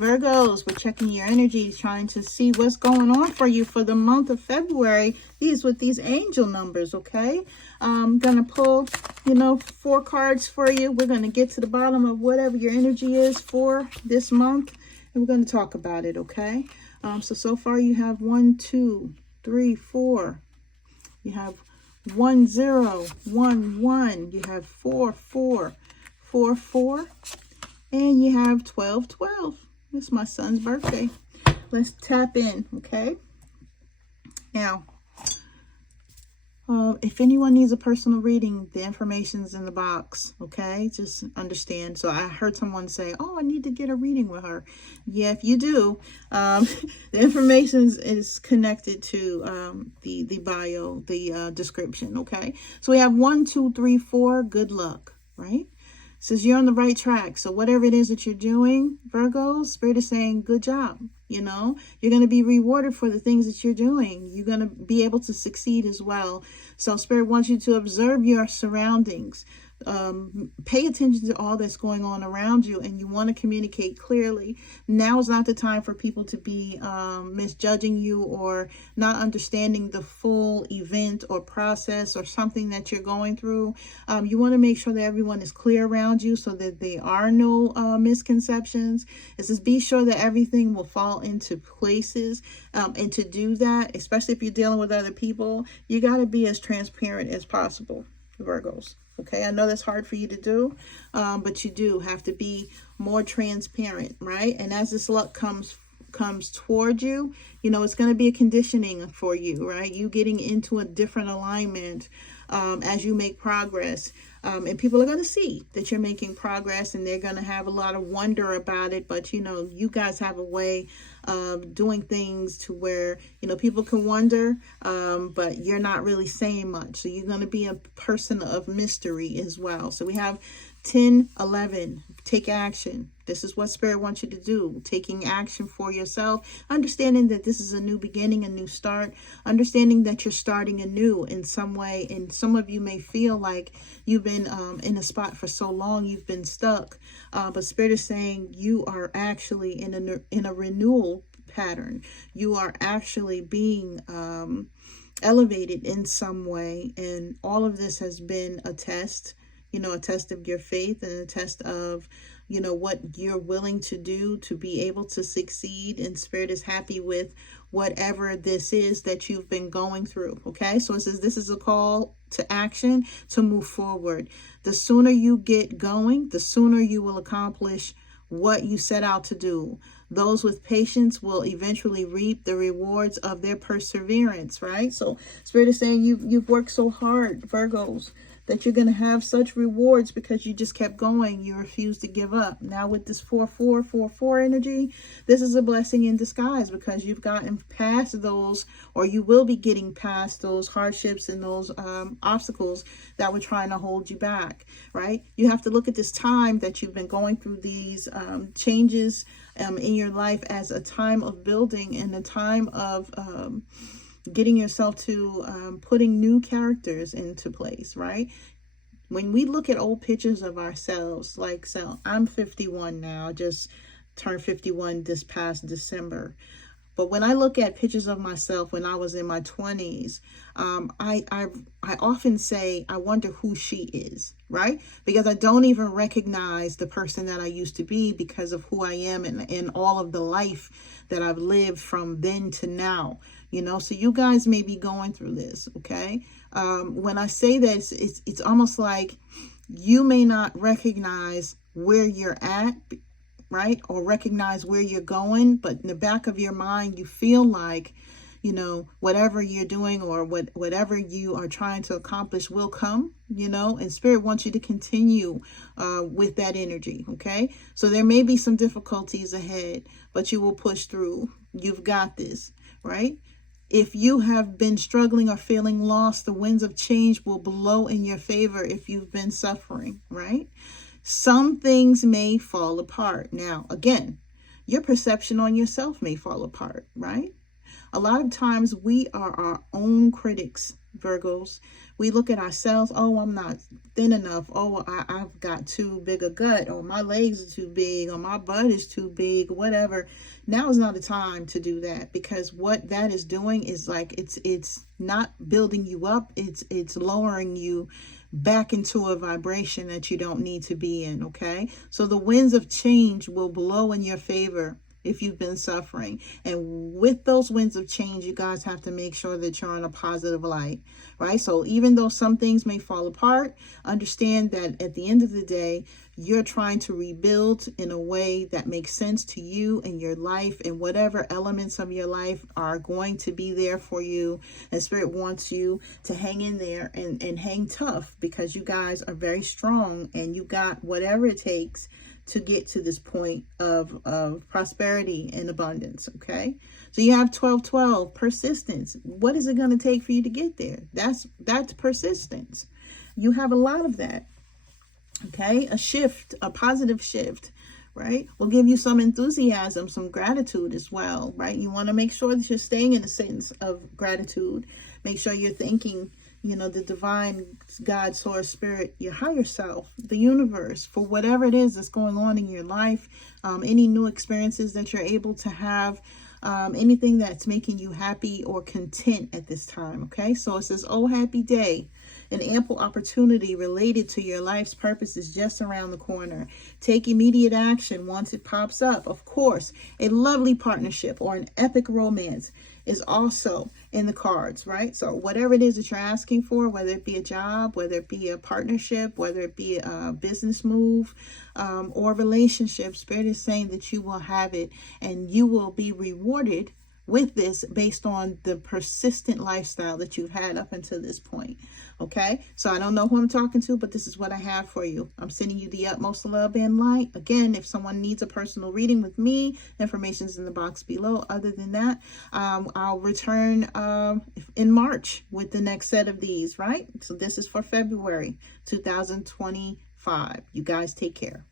Virgos, we're checking your energy, trying to see what's going on for you for the month of February. These with these angel numbers, okay? I'm going to pull, 4 cards for you. We're going to get to the bottom of whatever your energy is for this month, and we're going to talk about it, okay? So far you have 1, 2, 3, 4. You have 1, 0, 1, 1. You have 4, 4, 4, 4. And you have 12, 12. It's my son's birthday. Let's tap in, okay? Now, if anyone needs a personal reading, the information's in the box, okay? Just understand. So I heard someone say, oh, I need to get a reading with her. Yeah, if you do, the information is connected to the bio, the description, okay? So we have 1, 2, 3, 4. Good luck, right? Says you're on the right track. So whatever it is that you're doing, Virgo, Spirit is saying, good job. You're going to be rewarded for the things that you're doing. You're going to be able to succeed as well. So Spirit wants you to observe your surroundings. Pay attention to all that's going on around you, and you want to communicate clearly. Now is not the time for people to be misjudging you or not understanding the full event or process or something that you're going through. You want to make sure that everyone is clear around you so that there are no misconceptions. It says be sure that everything will fall into places, and to do that, especially if you're dealing with other people, you got to be as transparent as possible, Virgos. Okay, I know that's hard for you to do, but you do have to be more transparent, right? And as this luck comes toward you, it's going to be a conditioning for you, right? You getting into a different alignment as you make progress. And people are going to see that you're making progress, and they're going to have a lot of wonder about it. But, you guys have a way of doing things to where, people can wonder, but you're not really saying much. So you're going to be a person of mystery as well. So we have 10, 11, take action. This is what Spirit wants you to do. Taking action for yourself, understanding that this is a new beginning, a new start, understanding that you're starting anew in some way. And some of you may feel like you've been in a spot for so long, you've been stuck. But Spirit is saying you are actually in a renewal pattern. You are actually being elevated in some way. And all of this has been a test. A test of your faith and a test of, what you're willing to do to be able to succeed. And Spirit is happy with whatever this is that you've been going through. Okay, so it says this is a call to action to move forward. The sooner you get going, the sooner you will accomplish what you set out to do. Those with patience will eventually reap the rewards of their perseverance, right? So Spirit is saying you've worked so hard, Virgos, that you're going to have such rewards because you just kept going. You refused to give up. Now with this 4, 4, 4, 4 energy, this is a blessing in disguise because you've gotten past those, or you will be getting past those hardships and those obstacles that were trying to hold you back, right? You have to look at this time that you've been going through these changes in your life as a time of building and a time of getting yourself to putting new characters into place, right? When we look at old pictures of ourselves, so I'm 51 now, I just turned 51 this past December. But when I look at pictures of myself when I was in my 20s, I often say, I wonder who she is, right? Because I don't even recognize the person that I used to be because of who I am and all of the life that I've lived from then to now. So you guys may be going through this, okay? When I say this, it's almost like you may not recognize where you're at, right? Or recognize where you're going, but in the back of your mind, you feel like, whatever you're doing or whatever you are trying to accomplish will come, and Spirit wants you to continue with that energy, okay? So there may be some difficulties ahead, but you will push through. You've got this, right? If you have been struggling or feeling lost, the winds of change will blow in your favor if you've been suffering, right? Some things may fall apart. Now, again, your perception on yourself may fall apart, right? A lot of times we are our own critics Virgos. We look at ourselves, oh, I'm not thin enough. Oh, I've got too big a gut, or my legs are too big, or my butt is too big, whatever. Now is not the time to do that, because what that is doing is like, it's not building you up. It's lowering you back into a vibration that you don't need to be in, okay? So the winds of change will blow in your favor if you've been suffering. And with those winds of change, you guys have to make sure that you're in a positive light, right? So even though some things may fall apart, understand that at the end of the day, you're trying to rebuild in a way that makes sense to you and your life, and whatever elements of your life are going to be there for you. And Spirit wants you to hang in there and hang tough, because you guys are very strong and you got whatever it takes to get to this point of prosperity and abundance, okay? So you have 12-12, persistence. What is it going to take for you to get there? That's persistence. You have a lot of that, okay? A shift, a positive shift, right? Will give you some enthusiasm, some gratitude as well, right? You want to make sure that you're staying in a sense of gratitude. Make sure you're thanking, you know, the divine God, source, spirit, your higher self, the universe, for whatever it is that's going on in your life, any new experiences that you're able to have, anything that's making you happy or content at this time, okay? So it says, oh, happy day. An ample opportunity related to your life's purpose is just around the corner. Take immediate action once it pops up. Of course, a lovely partnership or an epic romance is also in the cards, right? So whatever it is that you're asking for, whether it be a job, whether it be a partnership, whether it be a business move, or relationship, Spirit is saying that you will have it, and you will be rewarded with this based on the persistent lifestyle that you've had up until this point, okay? So I don't know who I'm talking to, but this is what I have for you. I'm sending you the utmost love and light. Again, if someone needs a personal reading with me, information's in the box below. Other than that, I'll return in March with the next set of these, right? So this is for February 2025. You guys take care.